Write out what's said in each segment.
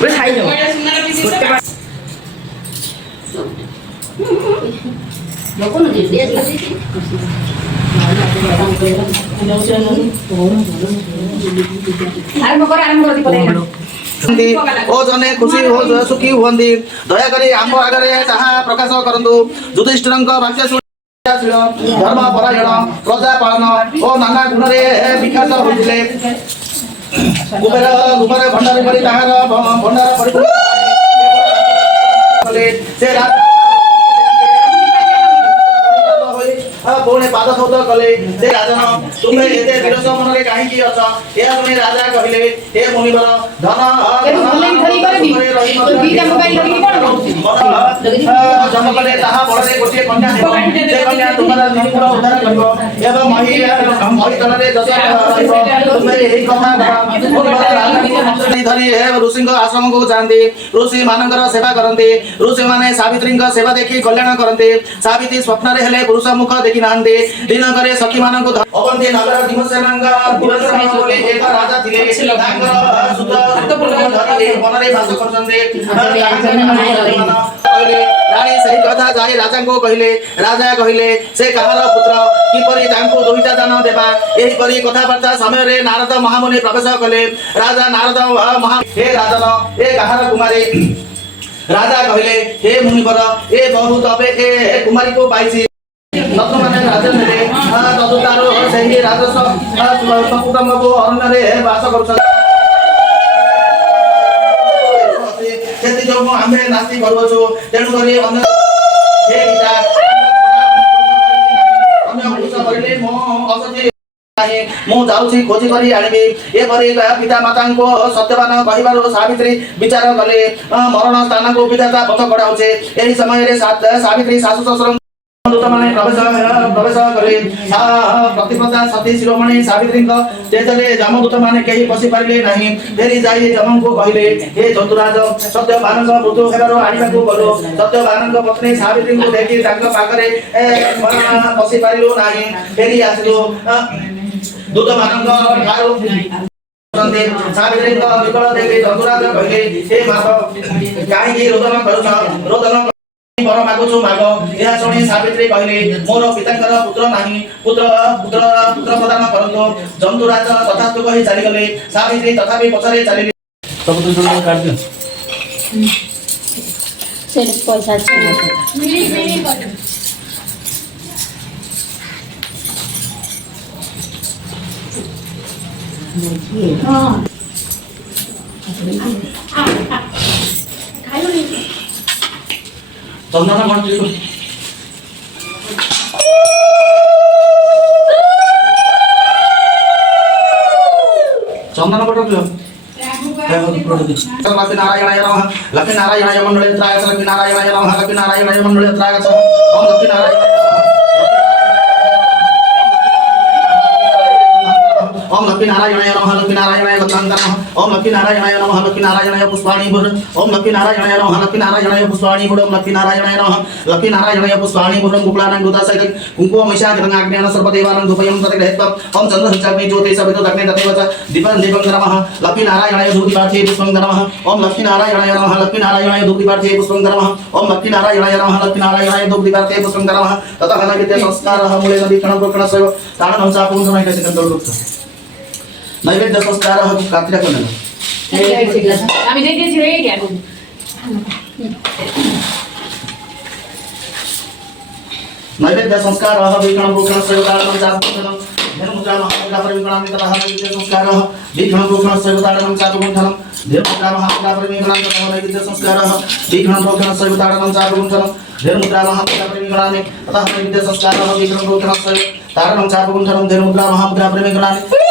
왜 사이죠? 요거는 이제 ओ जने खुशी हो सुखी हुअन्ति दयाकरी आम्बो आगरे जहाँ प्रकाश करन्तु युधिष्ठिरଙ୍କ वाक्य शुणी धर्म परायण प्रजा पालन ओ नाना गुणरे विख्यात होइथिले कुबेर कुबेर भण्डारी परि ताहार भण्डार परिपूर्ण से पुणे पाद शब्द कले से राजन तुम्हें एते विरस मनरे काहे की अछ या पुणे राजा कहिले हे मुनिवर धन जमकले ताहा बड़े गोटे कन्या देव से कन्या तुम्हारा निपुण उद्धार करबो एवं मही तलरे जसा तुम्हें एही कथा धरी हे ऋषिंग आश्रम को जांती ऋषि मानकर सेवा करंती ऋषि माने सावित्रींग सेवा देखि कल्याण करंती सावित्री स्वप्न रे हेले पुरुष मुख देखि नांदे दिन करे सखी मानन को अवंती नगर दिमसेनांग पुरस्कार बोले एक राजा थिले तांकर सुत धरि मनरे वास करछन्ते रानी सही कथा जाई राजा को कहिले राजा कहिले से कहार पुत्र किपरि तांको दोहिता दान देबा एही परि कथा वार्ता समय रे नारद महामुनि प्रवेश कले राजा नारद महा हे राजन ए कहार कुमारी राजा कहिले हे मुनिवर ए बहुत अबे ए कुमारी को पाइछि नत्र माने राजन रे तदुतारो सही राजस्व कुटुंब को अरण्य रे वास करछन सेति जो आमे नास्ति करबछु तेनु करी अन्य हे पिता अन्य पुरुष करिले मो असति मु जाउछि खोजी करी आनिबि ए परि पिता माता को सत्यवान कहिबारो सावित्री विचार कले मरण स्थान को विधाता पथ कडाउछे एही समय रे सावित्री सासु ससुर दूत माने प्रवेश कले प्रतिपदा सती शिरोमणि सावित्री तेजले जमदूत माने केही पसी पारिले नाही फेरी जाई जम को कहिले हे चतुराज सत्यवानक मृत्यु हेबारो आनिबा को गलो सत्यवानक पत्नी सावित्री को देखि तांक पाखरे पसी पारिलो नाही फेरी आसिलो दूत मानक ठारो सावित्री विकल देवी चतुराज कहिले हे माता काहे की रोदन करूछ रोदन बर मागुछु माग या सुनी सावित्री कहिले मोर पितांकर पुत्र नाही पुत्र पुत्र पुत्र प्रदान करतो जंतुराज तथास्तु कहि चली गले सावित्री तथापि पछरे चली सब तो जोन काट दियो से पैसा हां चंदन मन दियो चंदन बट दियो लक्ष्मी नारायणाय नमः लक्ष्मी नारायणाय मंडलेत्राय लक्ष्मी नारायणाय नमः लक्ष्मी नारायणाय मंडलेत्राय ओम लक्ष्मी नारायण ओम लक्ष्मी नारायणाय नमः लक्ष्मी नारायणाय गच्छान्तः ओम लक्ष्मी नारायणाय नमः लक्ष्मी नारायणाय पुष्पाणि बुद्ध ओम लक्ष्मी नारायणाय नमः लक्ष्मी नारायणाय पुष्पाणि बुद्ध ओम लक्ष्मी नारायणाय नमः लक्ष्मी नारायणाय पुष्पाणि बुद्ध गुप्लानां दुदासैत कुंकुम मिषाग्रहं आज्ञान सर्वदेवानां धूपयं तदेहत्वं ओम चन्द्रसंचाग्नि ज्योतिष सवितो दग्ने तदेव च दीपं दीपं नमः लक्ष्मी नारायणाय धूपदीपार्थे पुष्पं नमः ओम लक्ष्मी नारायणाय नमः लक्ष्मी नारायणाय धूपदीपार्थे पुष्पं नमः ओम लक्ष्मी नारायणाय नमः लक्ष्मी नारायणाय धूपदीपार्थे पुष्पं नमः ततः नैवेद्य संस्कारः मूले नदीक्षणं प्रोक्षणस्य तारणं चापं समयकसिकन्तोरुक्ष नैवेद्य संस्कारः कात्र्या कोणला आम्ही देते रे घ्या नैवेद्य संस्कारः विकणं प्रोक्षणस्य तारणं चापं धर्ममुद्रा महामुद्रा परिविकणामि ततः नैवेद्य संस्कारः विकणं प्रोक्षणस्य तारणं चापं धर्ममुद्रा महामुद्रा परिविकणामि ततः नैवेद्य संस्कारः विकणं प्रोक्षणस्य तारणं चापं धर्ममुद्रा महामुद्रा परिविकणामि ततः नैवेद्य संस्कारः विकणं प्रोक्षणस्य तारणं चापं धर्ममुद्रा महामुद्रा परिविकणामि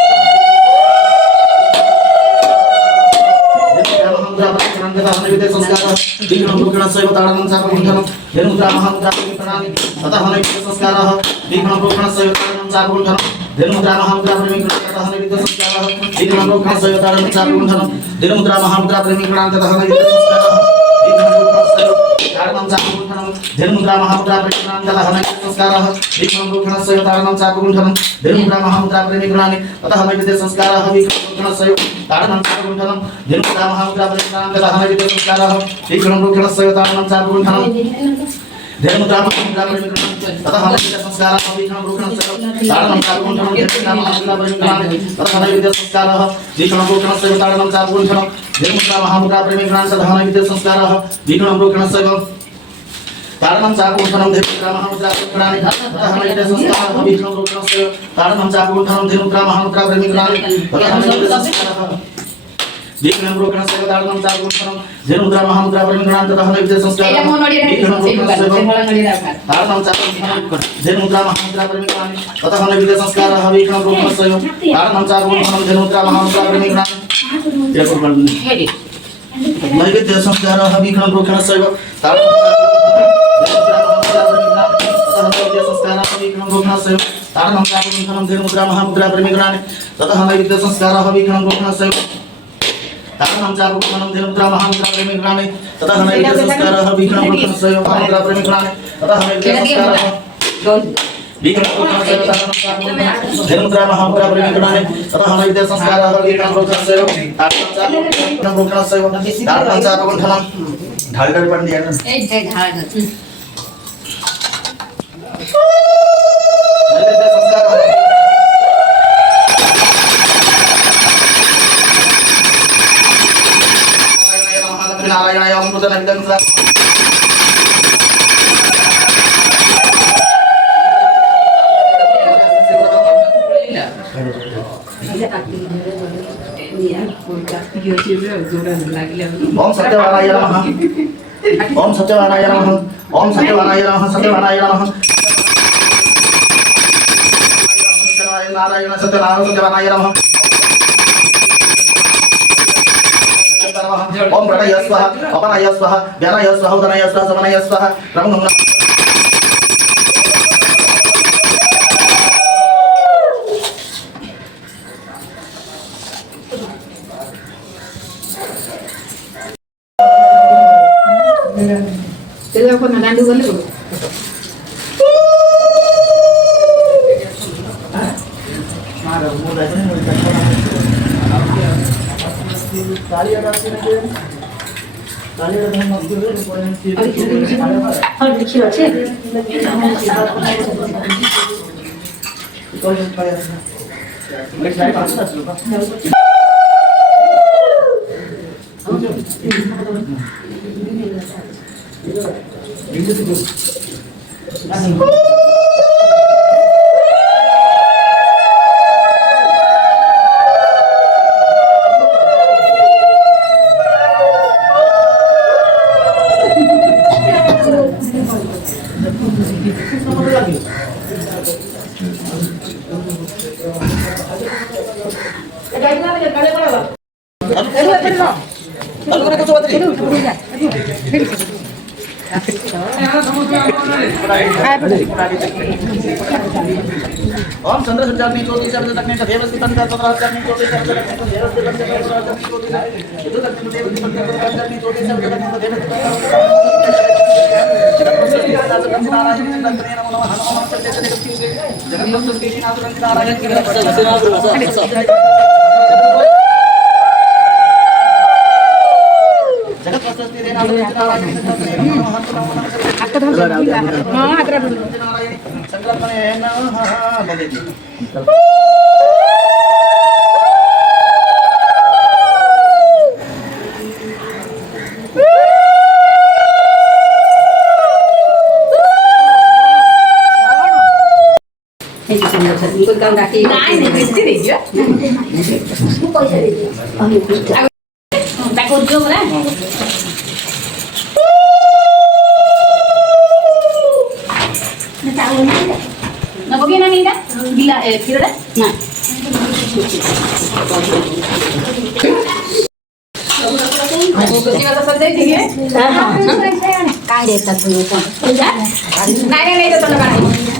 नैवेद्य संस्कारः विघ्नं प्रोक्षणस्य तारणं चापं धर्ममुद्रा महामुद्रा परिविकणामि ततः नैवेद्य संस्कारः विघ्नं प्रोक्षणस्य तारणं चापं धर्ममुद्रा महामुद्रा परिविकणामि ततः नैवेद्य संस्कारः विघ्नं प्रोक्षणस्य तारणं चापं धर्ममुद्रा महामुद्रा परिविकणामि ततः नैवेद्य संस्कारः विघ्नं प्रोक्षणस्य तारणं चापं धनुद्रा महामुद्रा परिग्रहाणि तथा हनविद्या संस्कारः विक्रम रूपिणस्य तारणं चापगुण्ठनं धनुद्रा महामुद्रा परिग्रहाणि तथा हनविद्या संस्कारः विक्रम रूपिणस्य तारणं चापगुण्ठनं धनुद्रा महामुद्रा परिग्रहाणि तथा हनविद्या संस्कारः विक्रम रूपिणस्य तारणं चापगुण्ठनं धनुद्रा महामुद्रा परिग्रहाणि तथा हनविद्या संस्कारः विक्रम रूपिणस्य तारणं चापगुण्ठनं धनुद्रा महामुद्रा परिग्रहाणि तथा हनविद्या संस्कारः विक्रम रूपिणस्य तारणं चापगुण्ठनं धनुद्रा महामुद्रा परिग्रहाणि तथा हनविद्या संस्कारः विक्रम रूपिणस्य तारणं चापगुण्ठनं धनुद्रा महामुद्रा परिग्रहाणि तथा हनविद्या संस्कारः विक्रम रूपिणस्य तारणं चापगुण्ठनं धनुद्रा महामुद्रा परिग्रहाणि तथा हनविद्या संस्कारः विक्रम रूपिणस्य तारणं चापगुण्ठनं धनुद्रा महामुद्रा परिग्रहाणि तथा हनविद्या संस्कारः विक्रम रूपिणस्य तारणं चापगुण्ठनं धनुद्रा महामुद्रा परिग्रहाणि तथा हनविद्या संस्कारः विक्रम रूपिणस्य तारणं चापगुण्ठनं धनुद्रा महामुद्रा परिग्रहाणि नैवेद्य संस्कारः विक्रम रूपिणस्य तारणं चापगुण्ठनं धनुद्रा महामुद्रा परिग्रहाणि तथा हनविद्या संस्कारः विक्रम रूपिणस्य तारणं चापगुण्ठनं धनुद्रा महामुद्रा परिग्रहाणि तथा हनविद्या संस्कारः विक्रम रूपिणस्य महामुद्रा परिग्रहाणि तथा हनविद्या संस्कारः विक्रम रूपिणस्य धनुद्रा महामुद्रा परिग्रहाणि तथा हनविद्या संस्कारः विक्रम रूपिणस्य तारणं चापगुण्ठनं ढालकर पण दिया ना नैवेद्य संस्कार नारायणाय ओम नमः नारायणाय ओम सत्यवानाय नमः ओम सत्यवानाय नमः ओम सत्यवानाय नमः सत्यवानाय नमः नारायण सत्यनारायण सत्यवानाय नमः ओम प्रटय स्वाहा अपनाय स्वाहा ज्ञानाय स्वाहा उदनाय स्वाहा समनाय स्वाहा ब्रह्मं Kita pun nanti dulu. ओम चंद्र संचारनी ज्योति शब्द तकने का देवस्ति पंचा तथा संचारनी ज्योति शब्द तकने का देवस्ति पंचा तथा संचारनी ज्योति शब्द तकने का देवस्ति पंचा तथा संचारनी ज्योति शब्द तकने का देवस्ति पंचा नारायण चंद्रने नमो नमः हनुमान चंद्रने का जगन्नाथ केशनाथ नारायण की जगत वस्तुस्ति नारायण संकल्पने नमः बंदेती Tôi cao đặt đi. Nãy thì mình chứ gì chứ? Tôi sẽ đi. Tại con chưa đấy. Nó tạo lên đấy. Nó có cái này đi đó. Đi lại kia đấy. Này. Kita selesai sih ya. Cái để tập vừa còn. Này này này cho tôi nó vào.